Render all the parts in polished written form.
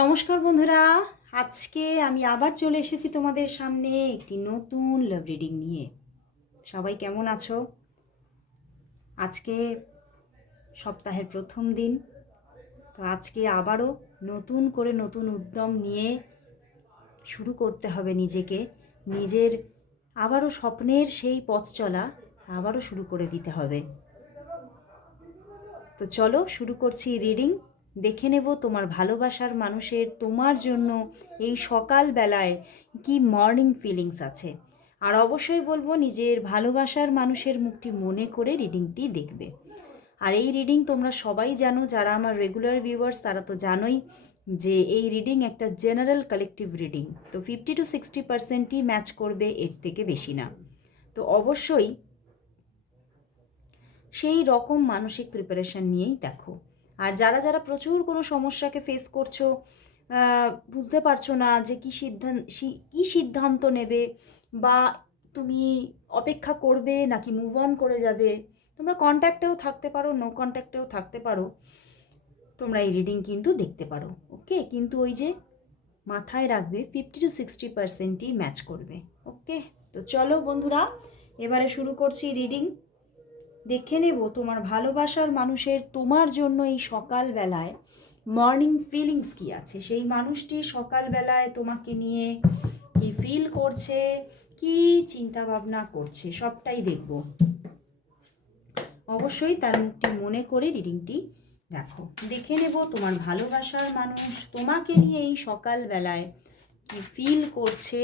নমস্কার বন্ধুরা, আজকে আমি আবার চলে এসেছি তোমাদের সামনে একটি নতুন লাভ রিডিং নিয়ে। সবাই কেমন আছো? আজকে সপ্তাহের প্রথম দিন, তো আজকে আবারও নতুন করে নতুন উদ্যম নিয়ে শুরু করতে হবে নিজের আবারও স্বপ্নের সেই পথ চলা আবারও শুরু করে দিতে হবে। তো চলো শুরু করছি রিডিং। দেখে নেব তোমার ভালোবাসার মানুষের তোমার জন্য এই সকালবেলায় কি মর্নিং ফিলিংস আছে। আর অবশ্যই বলবো নিজের ভালোবাসার মানুষের মুখটি মনে করে রিডিংটি দেখবে। আর এই রিডিং তোমরা সবাই জানো, যারা আমার রেগুলার ভিউয়ার্স তারা তো জানোই যে এই রিডিং একটা জেনারেল কালেকটিভ রিডিং। তো 50-60%ই ম্যাচ করবে, এর থেকে বেশি না। তো অবশ্যই সেই রকম মানসিক প্রিপারেশান নিয়েই দেখো। আর যারা যারা প্রচুর কোনো সমস্যাকে ফেস করছো, বুঝতে পারছো না যে কী সিদ্ধান্ত নেবে, বা তুমি অপেক্ষা করবে নাকি মুভ অন করে যাবে, তোমরা কন্ট্যাক্টেও থাকতে পারো, নো কন্ট্যাক্টেও থাকতে পারো, তোমরা এই রিডিং কিন্তু দেখতে পারো। ওকে, কিন্তু ওই যে মাথায় রাখবে 50-60%ই ম্যাচ করবে। ওকে, তো চলো বন্ধুরা, এবারে শুরু করছি রিডিং। দেখে নেব তোমার ভালোবাসার মানুষের তোমার জন্য এই সকালবেলায় মর্নিং ফিলিংস কী আছে। সেই মানুষটি সকালবেলায় তোমাকে নিয়ে কি ফিল করছে, কি চিন্তা ভাবনা করছে, সবটাই দেখব। অবশ্যই তার মুখটি মনে করে রিডিংটি দেখো। দেখে নেব তোমার ভালোবাসার মানুষ তোমাকে নিয়ে এই সকালবেলায় কি ফিল করছে,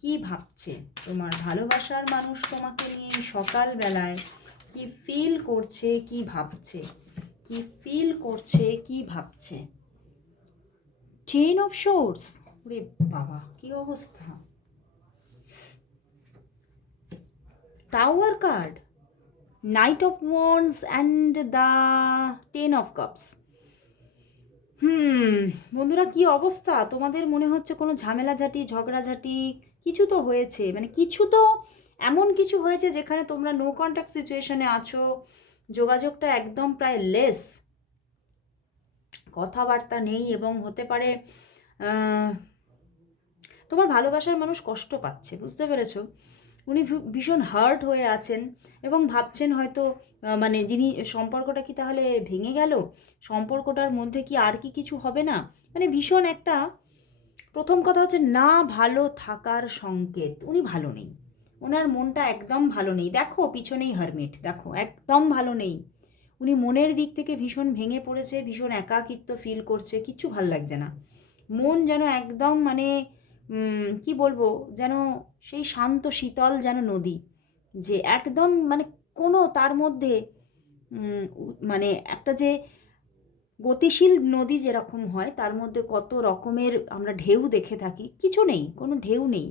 কি ভাবছে। তোমার ভালোবাসার মানুষ তোমাকে নিয়ে সকালবেলায় কি ফিল করছে, কি ভাবছে, কি ফিল করছে, কি ভাবছে। 10 অফ সোর্স, ওরে বাবা কি অবস্থা। Tower card, night of wands and the 10 of cups. বন্ধুরা কি অবস্থা, তোমাদের মনে হচ্ছে কোনো ঝামেলাঝাটি ঝগড়াঝাটি কিছু তো হয়েছে, মানে কিছু তো এমন কিছু হয়েছে যেখানে তোমরা নো কন্ট্যাক্ট সিচুয়েশনে আছো, যোগাযোগটা একদম প্রায় লেস, কথাবার্তা নেই। এবং হতে পারে তোমার ভালোবাসার মানুষ কষ্ট পাচ্ছে, বুঝতে পেরেছো? উনি ভীষণ হার্ট হয়ে আছেন এবং ভাবছেন হয়তো মানে যিনি সম্পর্কটা কি তাহলে ভেঙে গেল, সম্পর্কটার মধ্যে কি আর কি কিছু হবে না, মানে ভীষণ একটা, প্রথম কথা হচ্ছে না ভালো থাকার সংকেত। উনি ভালো নেই, ওনার মনটা একদম ভালো নেই। দেখো পিছনেই হারমিট, দেখো একদম ভালো নেই। উনি মনের দিক থেকে ভীষণ ভেঙে পড়েছে, ভীষণ একাকিত্ব ফিল করছে, কিচ্ছু ভাল লাগছে না। মন যেন একদম মানে কি বলবো, যেন সেই শান্ত শীতল যেন নদী, যে একদম মানে কোনো তার মধ্যে মানে একটা যে গতিশীল নদী যেরকম হয় তার মধ্যে কত রকমের আমরা ঢেউ দেখে থাকি, কিছু নেই, কোনো ঢেউ নেই,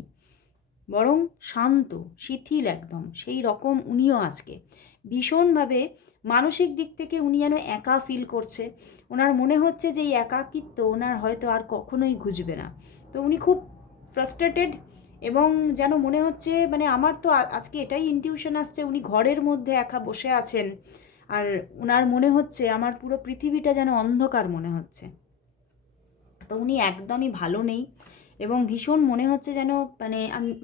বরং শান্ত শিথিল একদম সেই রকম উনিও আজকে ভীষণভাবে মানসিক দিক থেকে উনি যেন একা ফিল করছে। ওনার মনে হচ্ছে যে এই একাকিত্ব ওনার হয়তো আর কখনোই ঘুচবে না। তো উনি খুব ফ্রাস্ট্রেটেড, এবং যেন মনে হচ্ছে মানে আমার তো আজকে এটাই ইনটিউশন আসছে, উনি ঘরের মধ্যে একা বসে আছেন আর ওনার মনে হচ্ছে আমার পুরো পৃথিবীটা যেন অন্ধকার মনে হচ্ছে। তো উনি একদমই ভালো নেই এবং ভীষণ মনে হচ্ছে যেন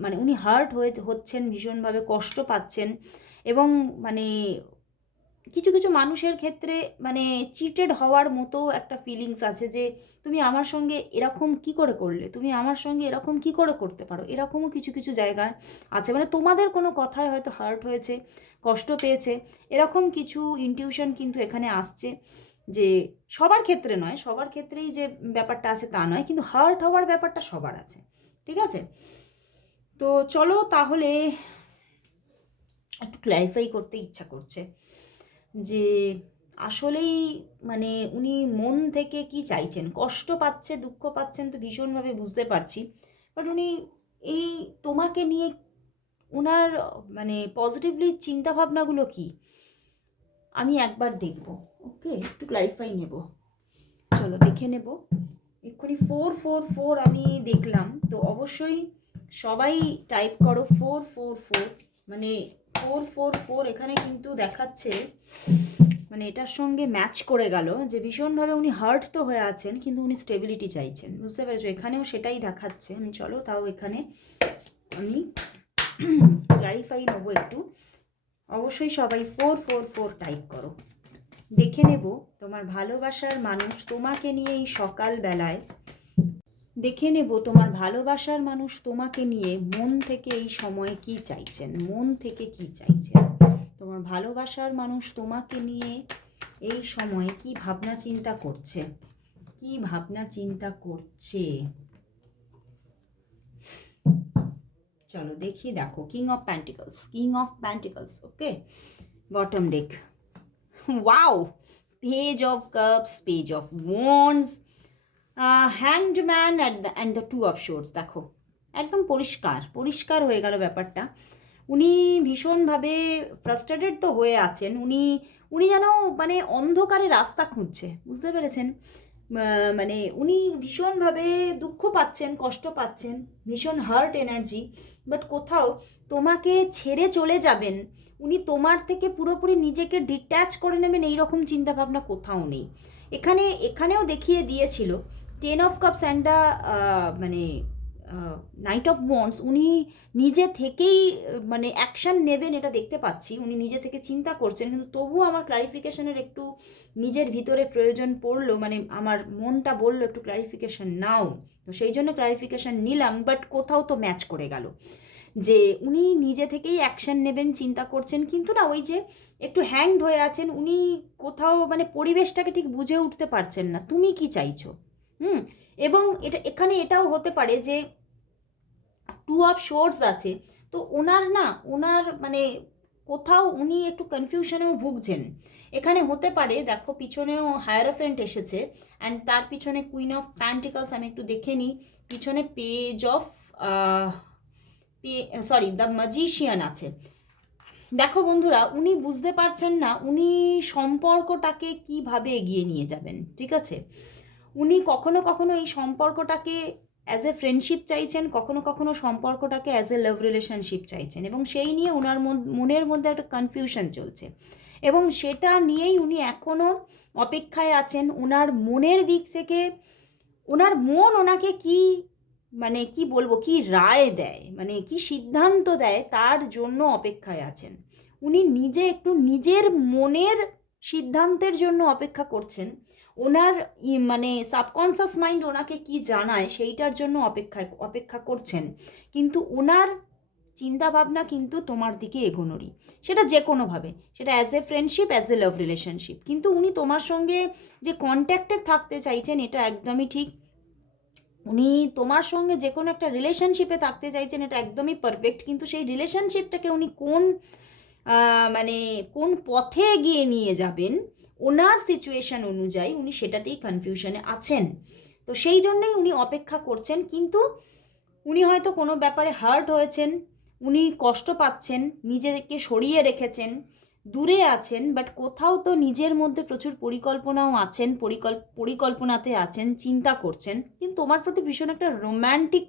মানে উনি হার্ট হচ্ছেন, ভীষণভাবে কষ্ট পাচ্ছেন। এবং মানে কিছু কিছু মানুষের ক্ষেত্রে মানে চিটেড হওয়ার মতো একটা ফিলিংস আছে, যে তুমি আমার সঙ্গে এরকম কি করে করলে, তুমি আমার সঙ্গে এরকম কি করে করতে পারো, এরকমও কিছু কিছু জায়গায় আছে। মানে তোমাদের কোনো কথায় হয়তো হার্ট হয়েছে, কষ্ট পেয়েছে, এরকম কিছু ইনটিউশন কিন্তু এখানে আসছে। যে সবার ক্ষেত্রে নয়, সবার ক্ষেত্রেই যে ব্যাপারটা আছে তা নয়, কিন্তু হার্ট হওয়ার ব্যাপারটা সবার আছে, ঠিক আছে? তো চলো তাহলে একটু ক্ল্যারিফাই করতে ইচ্ছা করছে যে আসলেই মানে উনি মন থেকে কি চাইছেন। কষ্ট পাচ্ছে, দুঃখ পাচ্ছেন তো ভীষণভাবে বুঝতে পারছি, বাট উনি এই তোমাকে নিয়ে ওনার মানে পজিটিভলি চিন্তাভাবনাগুলো কি আমি একবার দেখব। ওকে, একটু ক্ল্যারিফাই নেব, চলো দেখে নেব। এক্ষুনি 444 আমি দেখলাম, তো অবশ্যই সবাই টাইপ করো 444, মানে 444 এখানে কিন্তু দেখাচ্ছে মানে এটার সঙ্গে ম্যাচ করে গেল যে ভীষণভাবে উনি হার্ট তো হয়ে আছেন, কিন্তু উনি স্টেবিলিটি চাইছেন, বুঝতে পেরেছো? এখানেও সেটাই দেখাচ্ছে। আমি চলো তাও এখানে আমি ক্লারিফাই নেবো একটু। অবশ্যই সবাই 444 টাইপ করো। দেখে নেব তোমার ভালোবাসার মানুষ তোমাকে নিয়ে এই সকালবেলায়, দেখে নেব তোমার ভালোবাসার মানুষ তোমাকে নিয়ে মন থেকে এই সময়ে কি চাইছেন, মন থেকে কি চাইছেন। তোমার ভালোবাসার মানুষ তোমাকে নিয়ে এই সময়ে কি ভাবনা চিন্তা করছে, কি ভাবনা চিন্তা করছে। চলো দেখি, দেখো king of pentacles, king of pentacles, okay, bottom deck, wow, page of cups, page of wands, hanged man and the two of swords. দেখো একদম পরিষ্কার পরিষ্কার হয়ে গেল ব্যাপারটা। উনি ভীষণভাবে ফ্রাস্ট্রেটেড তো হয়ে আছেন, উনি উনি যেন মানে অন্ধকারে রাস্তা খুঁজছে, বুঝতে পেরেছেন? মানে উনি ভীষণভাবে দুঃখ পাচ্ছেন, কষ্ট পাচ্ছেন, ভীষণ হার্ট এনার্জি, বাট কোথাও তোমাকে ছেড়ে চলে যাবেন, উনি তোমার থেকে পুরোপুরি নিজেকে ডিট্যাচ করে নেবেন, এইরকম চিন্তাভাবনা কোথাও নেই। এখানেও দেখিয়ে দিয়েছিল 10 অফ কাপস অ্যান্ড দ্য মানে নাইট অফ ওয়ান্ডস। উনি নিজে থেকেই মানে অ্যাকশান নেবেন, এটা দেখতে পাচ্ছি। উনি নিজে থেকে চিন্তা করছেন, কিন্তু তবুও আমার ক্লারিফিকেশনের একটু নিজের ভিতরে প্রয়োজন পড়লো, মানে আমার মনটা বললো একটু ক্লারিফিকেশন নাও, তো সেই জন্য ক্লারিফিকেশন নিলাম। বাট কোথাও তো ম্যাচ করে গেল যে উনি নিজে থেকেই অ্যাকশান নেবেন চিন্তা করছেন, কিন্তু না ওই যে একটু হ্যাংড হয়ে আছেন উনি, কোথাও মানে পরিবেশটাকে ঠিক বুঝে উঠতে পারছেন না তুমি কি চাইছো। এবং এখানে এটাও হতে পারে যে টু অফ শোর্স আছে, তো ওনার মানে কোথাও উনি একটু কনফিউশনেও ভুগছেন। এখানে হতে পারে, দেখো পিছনেও হায়ারোফেন্ট এসেছে অ্যান্ড তার পিছনে কুইন অফ প্যান্টিকলস, আমি একটু দেখে নিই, পিছনে পেজ অফ দ্য ম্যাজিশিয়ান আছে। দেখো বন্ধুরা, উনি বুঝতে পারছেন না উনি সম্পর্কটাকে কিভাবে এগিয়ে নিয়ে যাবেন, ঠিক আছে? উনি কখনো কখনো এই সম্পর্কটাকে অ্যাজ এ ফ্রেন্ডশিপ চাইছেন, কখনো কখনো সম্পর্কটাকে অ্যাজ এ লাভ রিলেশনশিপ চাইছেন, এবং সেই নিয়ে ওনার মনের মধ্যে একটা কনফিউশন চলছে, এবং সেটা নিয়েই উনি এখনও অপেক্ষায় আছেন। ওনার মনের দিক থেকে ওনার মন ওনাকে কি মানে কি বলবো, কি রায় দেয়, মানে কি সিদ্ধান্ত দেয়, তার জন্য অপেক্ষায় আছেন। উনি নিজে একটু নিজের মনের সিদ্ধান্তের জন্য অপেক্ষা করছেন। ওনার মানে সাবকনসিয়াস মাইন্ড ওনাকে কি জানায় সেইটার জন্য অপেক্ষা করছেন, কিন্তু ওনার চিন্তাভাবনা কিন্তু তোমার দিকে এগোনোরই, সেটা যে কোনোভাবে, সেটা as a friendship, as a love relationship, কিন্তু উনি তোমার সঙ্গে যে কন্ট্যাক্টে থাকতে চাইছেন এটা একদমই ঠিক। উনি তোমার সঙ্গে যে কোনো একটা রিলেশনশিপে থাকতে চাইছেন, এটা একদমই পারফেক্ট, কিন্তু সেই রিলেশনশিপটাকে উনি মানে কোন পথে এগিয়ে নিয়ে যাবেন ওনার সিচুয়েশান অনুযায়ী উনি সেটাতেই কনফিউশনে আছেন। তো সেই জন্যই উনি অপেক্ষা করছেন, কিন্তু উনি হয়তো কোনো ব্যাপারে হার্ট হয়েছেন, উনি কষ্ট পাচ্ছেন, নিজেকে সরিয়ে রেখেছেন, দূরে আছেন, বাট কোথাও তো নিজের মধ্যে প্রচুর পরিকল্পনাও আছেন, পরিকল্পনাতে আছেন, চিন্তা করছেন, কিন্তু তোমার প্রতি ভীষণ একটা রোম্যান্টিক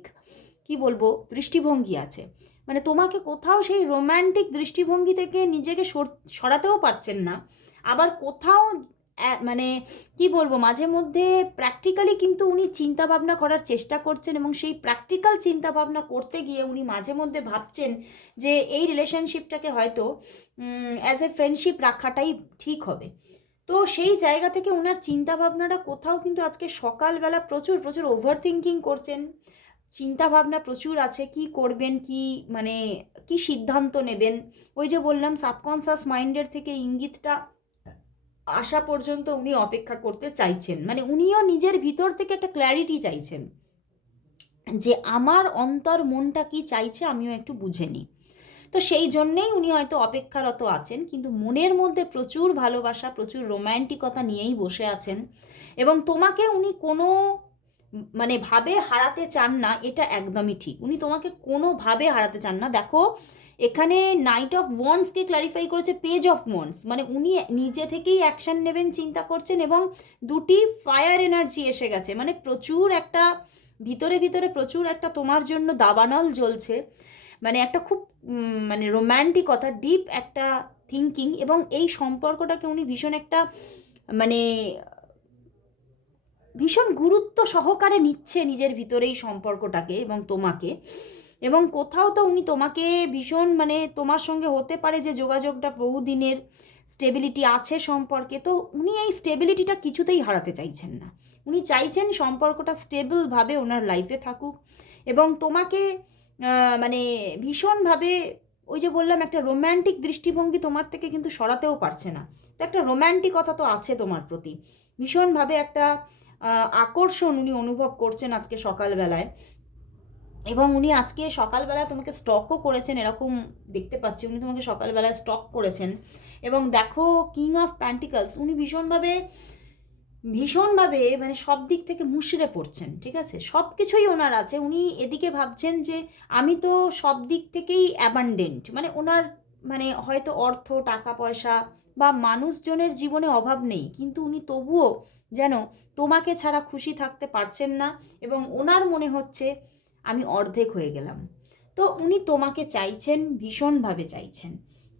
কি বলবো দৃষ্টিভঙ্গি আছে। মানে তোমাকে কোথাও সেই রোম্যান্টিক দৃষ্টিভঙ্গি থেকে নিজেকে সরাতেও পারছেন না, আবার কোথাও মানে কি বলবো মাঝে মধ্যে প্র্যাকটিক্যালি কিন্তু উনি চিন্তা ভাবনা করার চেষ্টা করছেন, এবং সেই প্র্যাকটিক্যাল চিন্তা ভাবনা করতে গিয়ে উনি মাঝে মধ্যে ভাবছেন যে এই রিলেশনশিপটাকে হয়তো অ্যাজ এ ফ্রেন্ডশিপ রাখাটাই ঠিক হবে। তো সেই জায়গা থেকে ওনার চিন্তাভাবনাটা কোথাও কিন্তু আজকে সকালবেলা প্রচুর প্রচুর ওভার থিঙ্কিং করছেন, চিন্তাভাবনা প্রচুর আছে, কি করবেন, কি মানে কি সিদ্ধান্ত নেবেন। ওই যে বললাম সাবকনসিয়াস মাইন্ডের থেকে ইঙ্গিতটা আসা পর্যন্ত উনি অপেক্ষা করতে চাইছেন, মানে উনিও নিজের ভিতর থেকে একটা ক্ল্যারিটি চাইছেন যে আমার অন্তর মনটা কি চাইছে আমিও একটু বুঝে নিই। তো সেই জন্যেই উনি হয়তো অপেক্ষারত আছেন, কিন্তু মনের মধ্যে প্রচুর ভালোবাসা, প্রচুর রোম্যান্টিকতা নিয়েই বসে আছেন, এবং তোমাকে উনি কোনো মানে ভাবে হারাতে চান না, এটা একদমই ঠিক। উনি তোমাকে কোনোভাবে হারাতে চান না। দেখো এখানে নাইট অফ ওয়ান্ডসকে ক্লারিফাই করেছে পেজ অফ ওয়ান্ডস, মানে উনি নিজে থেকেই অ্যাকশন নেবেন চিন্তা করছেন, এবং দুটি ফায়ার এনার্জি এসে গেছে, মানে প্রচুর একটা ভিতরে ভিতরে প্রচুর একটা তোমার জন্য দাবানল জ্বলছে, মানে একটা খুব মানে রোম্যান্টিকতা, ডিপ একটা থিঙ্কিং, এবং এই সম্পর্কটাকে উনি ভীষণ একটা মানে ভীষণ গুরুত্ব সহকারে নিচ্ছে নিজের ভিতরেই সম্পর্কটাকে এবং তোমাকে। এবং কোথাও তো উনি তোমাকে ভীষণ মানে তোমার সঙ্গে হতে পারে যে যোগাযোগটা বহুদিনের স্টেবিলিটি আছে সম্পর্কে, তো উনি এই স্টেবিলিটিটা কিছুতেই হারাতে চাইছেন না। উনি চাইছেন সম্পর্কটা স্টেবলভাবে ওনার লাইফে থাকুক, এবং তোমাকে মানে ভীষণভাবে ওই যে বললাম একটা রোম্যান্টিক দৃষ্টিভঙ্গি তোমার থেকে কিন্তু সরাতেও পারছে না। তো একটা রোম্যান্টিকতা তো আছে তোমার প্রতি, ভীষণভাবে একটা আকর্ষণ উনি অনুভব করছেন আজকে সকালবেলায়। এবং উনি আজকে সকালবেলায় তোমাকে স্টকও করেছেন, এরকম দেখতে পাচ্ছি উনি তোমাকে সকালবেলায় স্টক করেছেন। এবং দেখো কিং অফ প্যান্টিকলস, উনি ভীষণভাবে ভীষণভাবে মানে সব দিক থেকে মুষড়ে পড়ছেন, ঠিক আছে, সব কিছুই ওনার আছে। উনি এদিকে ভাবছেন যে আমি তো সব দিক থেকেই অ্যাবান্ডেন্ট, মানে ওনার মানে হয়তো অর্থ টাকা পয়সা বা মানুষজনের জীবনে অভাব নেই, কিন্তু উনি তবুও যেন তোমাকে ছাড়া খুশি থাকতে পারছেন না, এবং ওনার মনে হচ্ছে আমি অর্ধেক হয়ে গেলাম। তো উনি তোমাকে চাইছেন, ভীষণভাবে চাইছেন।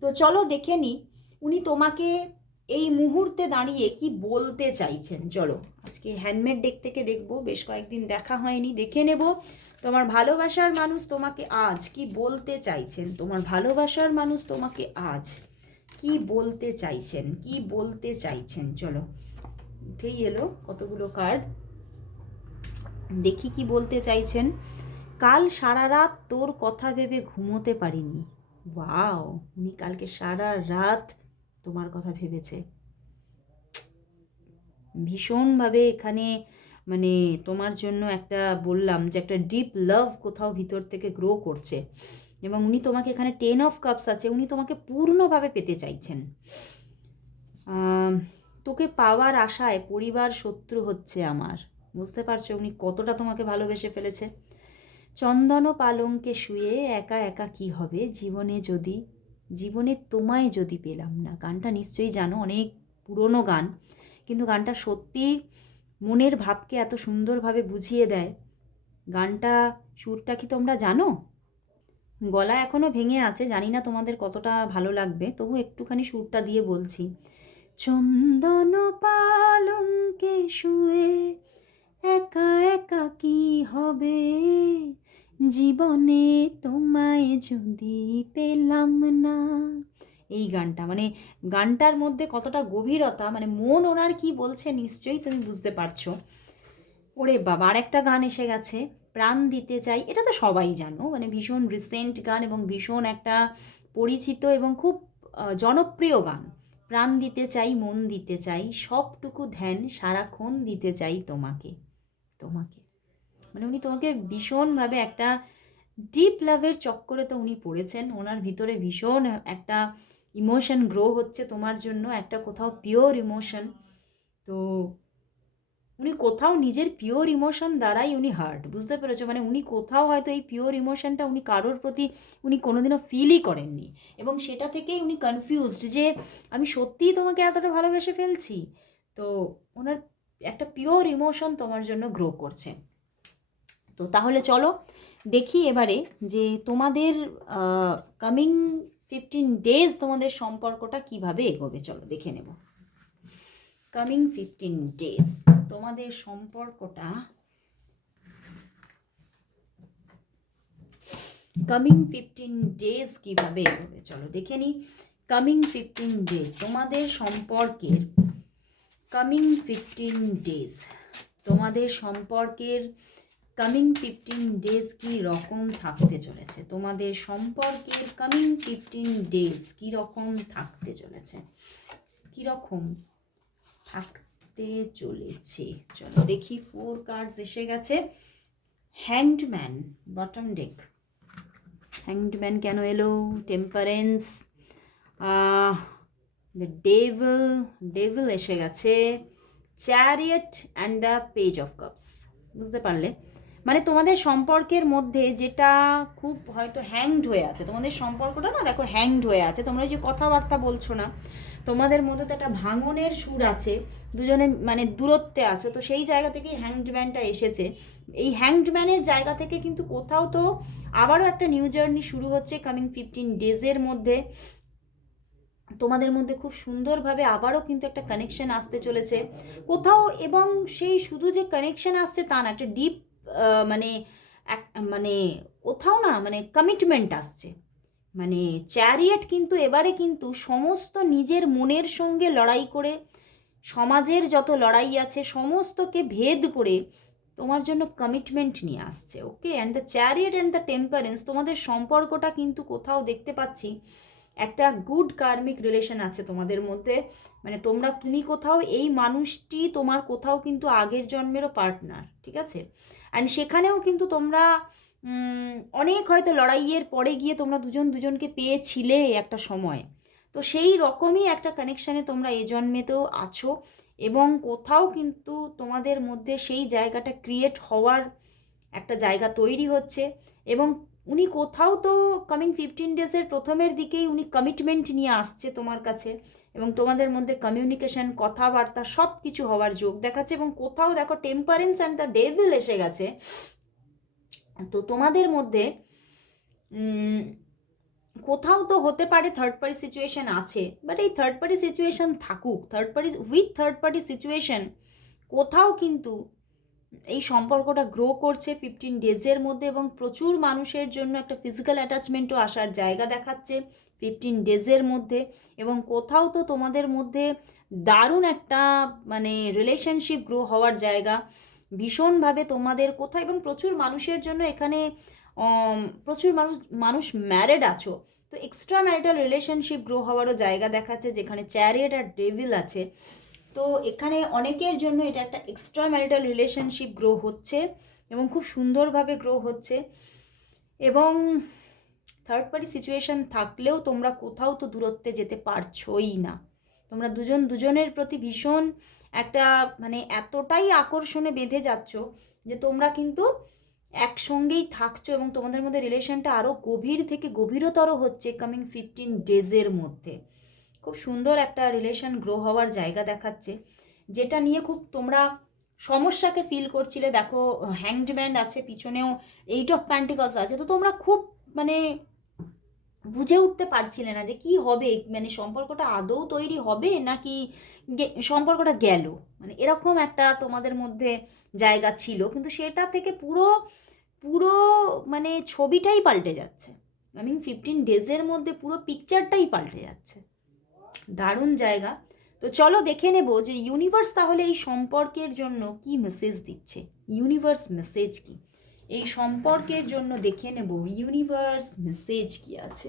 তো চলো দেখে নিই উনি তোমাকে এই মুহূর্তে দাঁড়িয়ে কি বলতে চাইছেন। চলো আজকে হ্যান্ডমেড ডেক থেকে দেখবো, বেশ কয়েকদিন দেখা হয়নি, দেখে নেব তোমার ভালোবাসার মানুষ তোমাকে আজ কি বলতে চাইছেন। তোমার ভালোবাসার মানুষ তোমাকে আজ কি বলতে চাইছেন, কি বলতে চাইছেন। চলো উঠেই এলো কতগুলো কার্ড, দেখি কি বলতে চাইছেন। কাল সারা রাত তোর কথা ভেবে ঘুমোতে পারিনি। ওয়াও, উনি কালকে সারা রাত তোমার কথা ভেবেছে ভীষণভাবে। এখানে মানে তোমার জন্য একটা বললাম যে একটা ডিপ লাভ কোথাও ভিতর থেকে গ্রো করছে, এবং উনি তোমাকে এখানে 10 অফ কাপস আছে, উনি তোমাকে পূর্ণভাবে পেতে চাইছেন। তোকে পাওয়ার আশায় পরিবার শত্রু হচ্ছে আমার, বুঝতে পারছো উনি কতটা তোমাকে ভালোবেসে ফেলেছে। চন্দন পালঙ্কে শুয়ে একা একা কি হবে জীবনে তোমায় যদি পেলাম না। গানটা নিশ্চয়ই জানো, অনেক পুরনো গান, কিন্তু গানটা সত্যি মনের ভাবকে এত সুন্দরভাবে বুঝিয়ে দেয়। গানটা সুরটা কি তোমরা জানো? গলা এখনও ভেঙে আছে, জানি না তোমাদের কতটা ভালো লাগবে, তবু একটুখানি সুরটা দিয়ে বলছি। চন্দন পালঙ্কে শুয়ে একা একা কি হবে জীবনে তোমায় যদি পেলাম না। এই গানটা মানে গানটার মধ্যে কতটা গভীরতা, মানে মন ওনার কি বলছে নিশ্চয়ই তুমি বুঝতে পারছো। ওরে বাবা, আর একটা গান এসে গেছে, প্রাণ দিতে চাই। এটা তো সবাই জানো, মানে ভীষণ রিসেন্ট গান এবং ভীষণ একটা পরিচিত এবং খুব জনপ্রিয় গান। প্রাণ দিতে চাই, মন দিতে চাই, সবটুকু ধ্যান সারাক্ষণ দিতে চাই তোমাকে তোমাকে। মানে উনি তোমাকে ভীষণভাবে একটা ডিপ লাভের চক্করে তো উনি পড়েছেন, ওনার ভিতরে ভীষণ একটা ইমোশন গ্রো হচ্ছে তোমার জন্য, একটা কোথাও পিওর ইমোশন। তো উনি কোথাও নিজের পিওর ইমোশন দ্বারাই উনি হার্ট, বুঝতে পেরেছো, মানে উনি কোথাও হয়তো এই পিওর ইমোশনটা উনি কারোর প্রতি উনি কোনোদিনও ফিলই করেননি, এবং সেটা থেকেই উনি কনফিউজড যে আমি সত্যিই তোমাকে এতটা ভালোবেসে ফেলছি। তো ওনার একটা পিওর ইমোশন তোমার জন্য গ্রো করছে। তো তাহলে চলো দেখি এবারে যে তোমাদের কামিং 15 ডেজ তোমাদের সম্পর্কটা কিভাবে এগোবে। চলো দেখে নেব কামিং 15 ডেজ তোমাদের সম্পর্কটা কামিং 15 ডেজ কিভাবে এগোবে। চলো দেখে নিই কামিং 15 ডেজ তোমাদের সম্পর্কের কামিং 15 ডেজ তোমাদের সম্পর্কের কামিং 15 ডেজ কী রকম থাকতে চলেছে। তোমাদের সম্পর্কের কামিং 15 ডেজ কী রকম থাকতে চলেছে, কীরকম থাকতে চলেছে। চলো দেখি 4 কার্ডস এসে গেছে। Hanged man bottom day, hanged man কেন এলো, টেম্পারেন্স, দ্য ডেভিল এসে গেছে, chariot and the page of cups. বুঝতে পারলে, মানে তোমাদের সম্পর্কের মধ্যে যেটা খুব হয়তো হ্যাংড হয়ে আছে, তোমাদের সম্পর্কটা না দেখো হ্যাংড হয়ে আছে, তোমরা যে কথাবার্তা বলছো না, তোমাদের মধ্যে তো একটা ভাঙনের সুর আছে, দুজনে মানে দূরত্বে আছো, তো সেই জায়গা থেকেই হ্যাংডম্যানটা এসেছে। এই হ্যাংডম্যানের জায়গা থেকে কিন্তু কোথাও তো আবারও একটা নিউ জার্নি শুরু হচ্ছে কামিং 15 ডেজের মধ্যে। তোমাদের মধ্যে খুব সুন্দরভাবে আবারও কিন্তু একটা কানেকশন আসতে চলেছে কোথাও, এবং সেই শুধু যে কানেকশন আসছে তা না, একটা ডিপ মানে এক মানে কোথাও না মানে কমিটমেন্ট আসছে। মানে চ্যারিয়েট কিন্তু এবারে কিন্তু সমস্ত নিজের মনের সঙ্গে লড়াই করে, সমাজের যত লড়াই আছে সমস্তকে ভেদ করে তোমার জন্য কমিটমেন্ট নিয়ে আসছে। Okay, and the chariot and the temperance, তোমাদের সম্পর্কটা কিন্তু কোথাও দেখতে পাচ্ছি একটা গুড কার্মিক রিলেশন আছে তোমাদের মধ্যে। মানে তুমি কোথাও এই মানুষটি তোমার কোথাও কিন্তু আগের জন্মেরও পার্টনার, ঠিক আছে? অ্যান্ড সেখানেও কিন্তু তোমরা অনেক হয়তো লড়াইয়ের পরে গিয়ে তোমরা দুজন দুজনকে পেয়েছিলে একটা সময়। তো সেই রকমই একটা কানেকশানে তোমরা এ জন্মেতেও আছো, এবং কোথাও কিন্তু তোমাদের মধ্যে সেই জায়গাটা ক্রিয়েট হওয়ার একটা জায়গা তৈরি হচ্ছে। এবং উনি কোথাও তো কামিং 15 ডেজের প্রথমের দিকেই উনি কমিটমেন্ট নিয়ে আসছে তোমার কাছে, এবং তোমাদের মধ্যে কমিউনিকেশন, কথাবার্তা সব কিছু হওয়ার যোগ দেখাচ্ছে। এবং কোথাও দেখো টেম্পারেন্স অ্যান্ড দ্য ডেভিল এসে গেছে। তো তোমাদের মধ্যে কোথাও তো হতে পারে থার্ড পার্টি সিচুয়েশন আছে, বাট এই থার্ড পার্টি সিচুয়েশন থাকুক, থার্ড পার্টি সিচুয়েশন কোথাও কিন্তু এই সম্পর্কটা গ্রো করছে 15 ডেজের মধ্যে, এবং প্রচুর মানুষের জন্য একটা ফিজিক্যাল অ্যাটাচমেন্টও আসার জায়গা দেখাচ্ছে 15 ডেজের মধ্যে। এবং কোথাও তো তোমাদের মধ্যে দারুণ একটা মানে রিলেশনশিপ গ্রো হওয়ার জায়গা ভীষণভাবে তোমাদের কোথাও, এবং প্রচুর মানুষের জন্য এখানে প্রচুর মানুষ ম্যারিড আছো, তো এক্সট্রা ম্যারিটাল রিলেশনশিপ গ্রো হওয়ারও জায়গা দেখাচ্ছে যেখানে চ্যারিয়েট আর ডেভিল আছে। তো এখানে অনেকের জন্য এটা একটা এক্সট্রা ম্যারিটাল রিলেশনশিপ গ্রো হচ্ছে, এবং খুব সুন্দরভাবে গ্রো হচ্ছে। এবং থার্ড পার্টি সিচুয়েশন থাকলেও তোমরা কোথাও তো দূরত্বে যেতে পারছোই না। তোমরা দুজন দুজনের প্রতি ভীষণ একটা মানে এতটাই আকর্ষণে বেঁধে যাচ্ছ যে তোমরা কিন্তু একসঙ্গেই থাকছো, এবং তোমাদের মধ্যে রিলেশনটা আরও গভীর থেকে গভীরতর হচ্ছে কামিং 15 ডেজের মধ্যে। খুব সুন্দর একটা রিলেশন গ্রো হওয়ার জায়গা দেখাচ্ছে, যেটা নিয়ে খুব তোমরা সমস্যাকে ফিল করছিলে। দেখো হ্যাংডম্যান আছে, পিছনেও 8 অফ প্যান্টিকলস আছে। তো তোমরা খুব মানে বুঝে উঠতে পারছিলে না যে কি হবে, মানে সম্পর্কটা আদৌ তৈরি হবে নাকি সম্পর্কটা গেল, মানে এরকম একটা তোমাদের মধ্যে জায়গা ছিল। কিন্তু সেটা থেকে পুরো পুরো মানে ছবিটাই পাল্টে যাচ্ছে। আই মিন 15 ডেজের মধ্যে পুরো পিকচারটাই পাল্টে যাচ্ছে। দারুণ জায়গা। তো চলো দেখে নেব যে ইউনিভার্স তাহলে এই সম্পর্কের জন্য কি মেসেজ দিচ্ছে। ইউনিভার্স মেসেজ কি এই সম্পর্কের জন্য, দেখে নেব ইউনিভার্স মেসেজ কি আছে।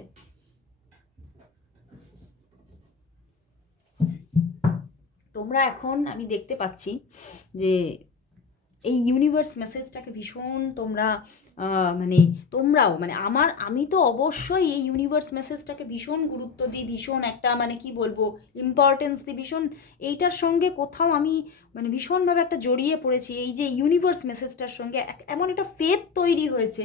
তোমরা এখন আমি দেখতে পাচ্ছি যে এই ইউনিভার্স মেসেজটাকে ভীষণ তোমরা মানে তোমরাও মানে আমি তো অবশ্যই এই ইউনিভার্স মেসেজটাকে ভীষণ গুরুত্ব দিই, ভীষণ একটা মানে কি বলবো ইম্পর্টেন্স দিই, ভীষণ এইটার সঙ্গে কোথাও আমি মানে ভীষণভাবে একটা জড়িয়ে পড়েছি এই যে ইউনিভার্স মেসেজটার সঙ্গে। এমন একটা ফেথ তৈরি হয়েছে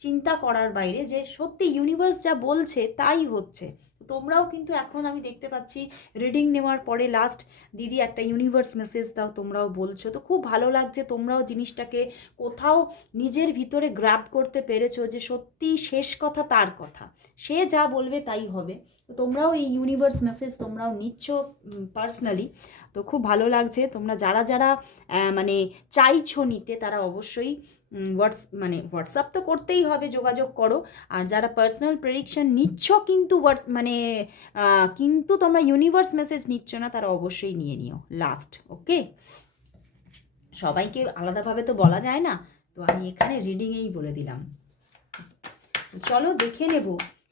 চিন্তা করার বাইরে, যে সত্যি ইউনিভার্স যা বলছে তাই হচ্ছে। তোমরাও কিন্তু এখন আমি দেখতে পাচ্ছি রিডিং নেওয়ার পরে লাস্ট দিদি একটা ইউনিভার্স মেসেজ দাও, তোমরাও বলছো। তো খুব ভালো লাগছে, তোমরাও জিনিসটাকে কোথাও নিজের ভিতরে গ্র্যাব করতে পেরেছো যে সত্যি শেষ কথা তার কথা, সে যা বলবে তাই হবে। তো তোমরাও এই ইউনিভার্স মেসেজ তোমরাও নিচ্ছ পার্সোনালি। তো খুব ভালো লাগছে। তোমরা যারা যারা মানে চাইছো নিতে তারা অবশ্যই হোয়াটসঅ্যাপ তো করতেই হবে, যোগাযোগ করো। আর যারা পার্সোনাল প্রেডিকশন নিচ্ছ কিন্তু কিন্তু তোমরা ইউনিভার্স মেসেজ নিচ্ছ না, তারা অবশ্যই নিয়ে নিও লাস্ট। ওকে, সবাইকে আলাদাভাবে তো বলা যায় না, তো আমি এখানে রিডিংয়েই বলে দিলাম। তো চলো দেখে নেব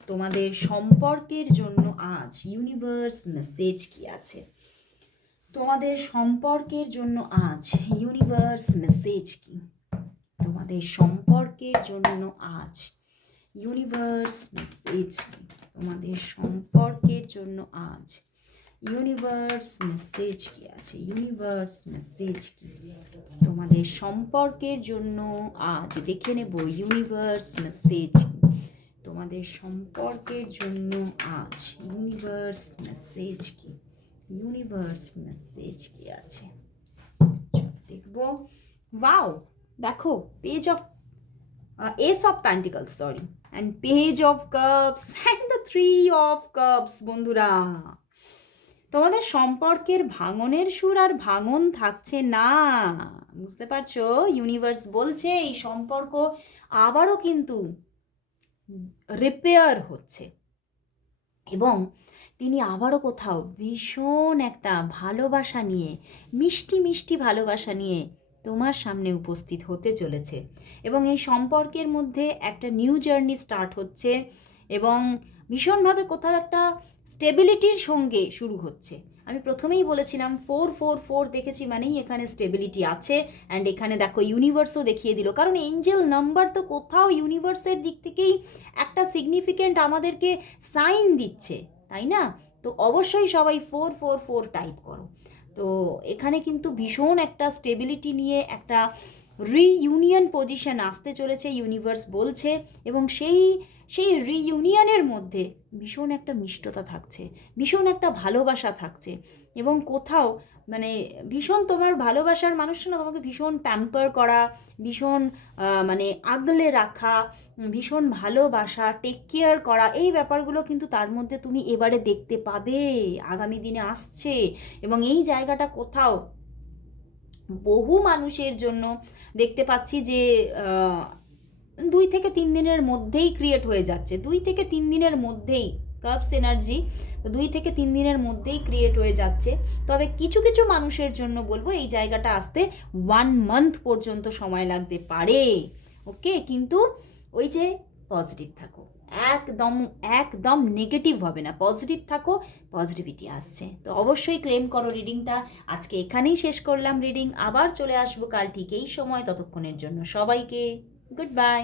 তোমাদের সম্পর্কের জন্য আজ ইউনিভার্স মেসেজ কি আছে। তোমাদের সম্পর্কের জন্য আজ ইউনিভার্স মেসেজ কি, তোমাদের সম্পর্কের জন্য আজ ইউনিভার্স মেসেজ কি, তোমাদের সম্পর্কের জন্য আজ ইউনিভার্স মেসেজ কি আছে। ইউনিভার্স মেসেজ কি তোমাদের সম্পর্কের জন্য আজ, দেখে নেব ইউনিভার্স মেসেজ কি তোমাদের সম্পর্কের জন্য আজ। ইউনিভার্স মেসেজ কি, ইউনিভার্স মেসেজ কি আছে দেখবো। ওয়াও, দেখো page of S of pentacles sorry, and page of cups and the 3 of cups. বন্ধুরা তোমাদের সম্পর্কের ভাঙনের সুর আর ভাঙন থাকছে না, বুঝতে পারছো? ইউনিভার্স বলছে এই সম্পর্ক আবারও কিন্তু রিপেয়ার হচ্ছে, এবং তিনি আবারও কোথাও ভীষণ একটা ভালোবাসা নিয়ে, মিষ্টি মিষ্টি ভালোবাসা নিয়ে তোমার সামনে উপস্থিত হতে চলেছে। এবং এই সম্পর্কের মধ্যে একটা নিউ জার্নি স্টার্ট হচ্ছে, এবং ভীষণভাবে কোথাও একটা স্টেবিলিটির সঙ্গে শুরু হচ্ছে। আমি প্রথমেই বলেছিলাম 444 দেখেছি মানেই এখানে স্টেবিলিটি আছে। অ্যান্ড এখানে দেখো ইউনিভার্সও দেখিয়ে দিল, কারণ এঞ্জেল নাম্বার তো কোথাও ইউনিভার্সের দিক থেকেই একটা সিগনিফিকেন্ট আমাদেরকে সাইন দিচ্ছে, তাই না? তো অবশ্যই সবাই 444 টাইপ করো। তো এখানে কিন্তু ভীষণ একটা স্টেবিলিটি নিয়ে একটা রিইউনিয়ন পজিশন আসতে চলেছে ইউনিভার্স বলছে, এবং সেই সেই রিইউনিয়নের মধ্যে ভীষণ একটা মিষ্টতা থাকছে, ভীষণ একটা ভালোবাসা থাকছে, এবং কোথাও মানে ভীষণ তোমার ভালোবাসার মানুষটা না তোমাকে ভীষণ প্যাম্পার করা, ভীষণ মানে আগলে রাখা, ভীষণ ভালোবাসা, টেক কেয়ার করা, এই ব্যাপারগুলো কিন্তু তার মধ্যে তুমি এবারে দেখতে পাবে, আগামী দিনে আসছে। এবং এই জায়গাটা কোথাও বহু মানুষের জন্য দেখতে পাচ্ছি যে 2 থেকে 3 দিনের মধ্যেই ক্রিয়েট হয়ে যাচ্ছে, 2 থেকে 3 দিনের মধ্যেই কাপস এনার্জি, 2 থেকে 3 দিনের মধ্যেই ক্রিয়েট হয়ে যাচ্ছে। তবে কিছু কিছু মানুষের জন্য বলবো এই জায়গাটা আসতে 1 মান্থ পর্যন্ত সময় লাগতে পারে। ওকে, কিন্তু ওই যে পজিটিভ থাকো, একদম একদম নেগেটিভ হবে না, পজিটিভ থাকো, পজিটিভিটি আসছে। তো অবশ্যই ক্লেম করো রিডিংটা। আজকে এখানেই শেষ করলাম রিডিং, আবার চলে আসবো কাল ঠিক এই সময়। ততক্ষণের জন্য সবাইকে গুড বাই।